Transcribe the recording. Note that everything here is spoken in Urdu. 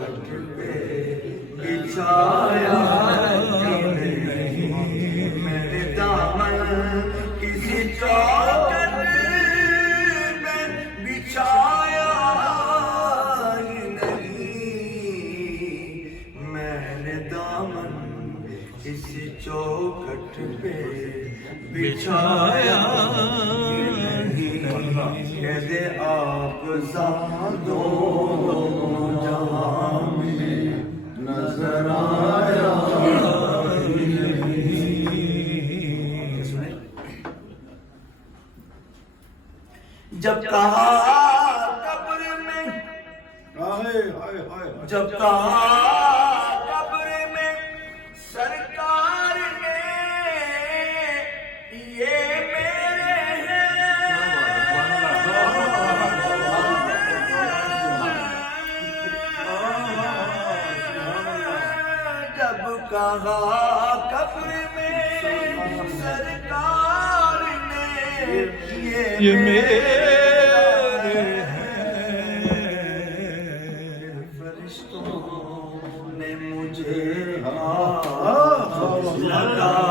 چوکھٹ پہ بچھایا نہیں، میں نے دامن کسی چوکھٹ پہ بچھایا نہیں، میں نے دامن کسی چوکھٹ پہ بچھایا نہیں، قید آپ دونوں جہاں میں نظر آیا نہیں۔ جب کہا قبر میں، جب کہا قبر میں سرکار نے یہ میرے ہیں، جب کہا قبر میں سرکار نے یہ میرے ہیں، فرشتوں نے مجھے ہاتھ لگا